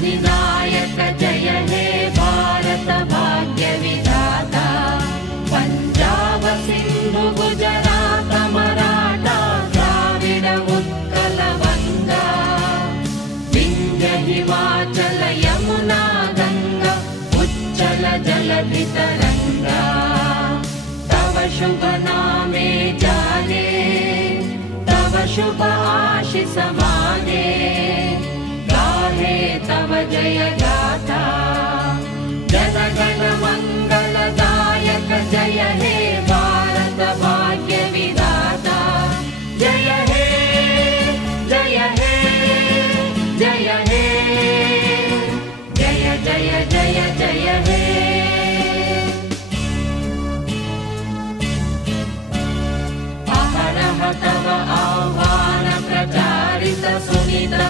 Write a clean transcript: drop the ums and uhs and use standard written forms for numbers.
विनायक जय हे भारत भाग्य विधाता। पंजाब सिंधु गुजरात मराठा द्राविड उत्कल बंगा, विंध्य हिमाचल यमुना गंगा उच्चल जलधि तरंगा। तव शुभ नामे जागे, तव शुभ आशीष मागे, गाहे तव जय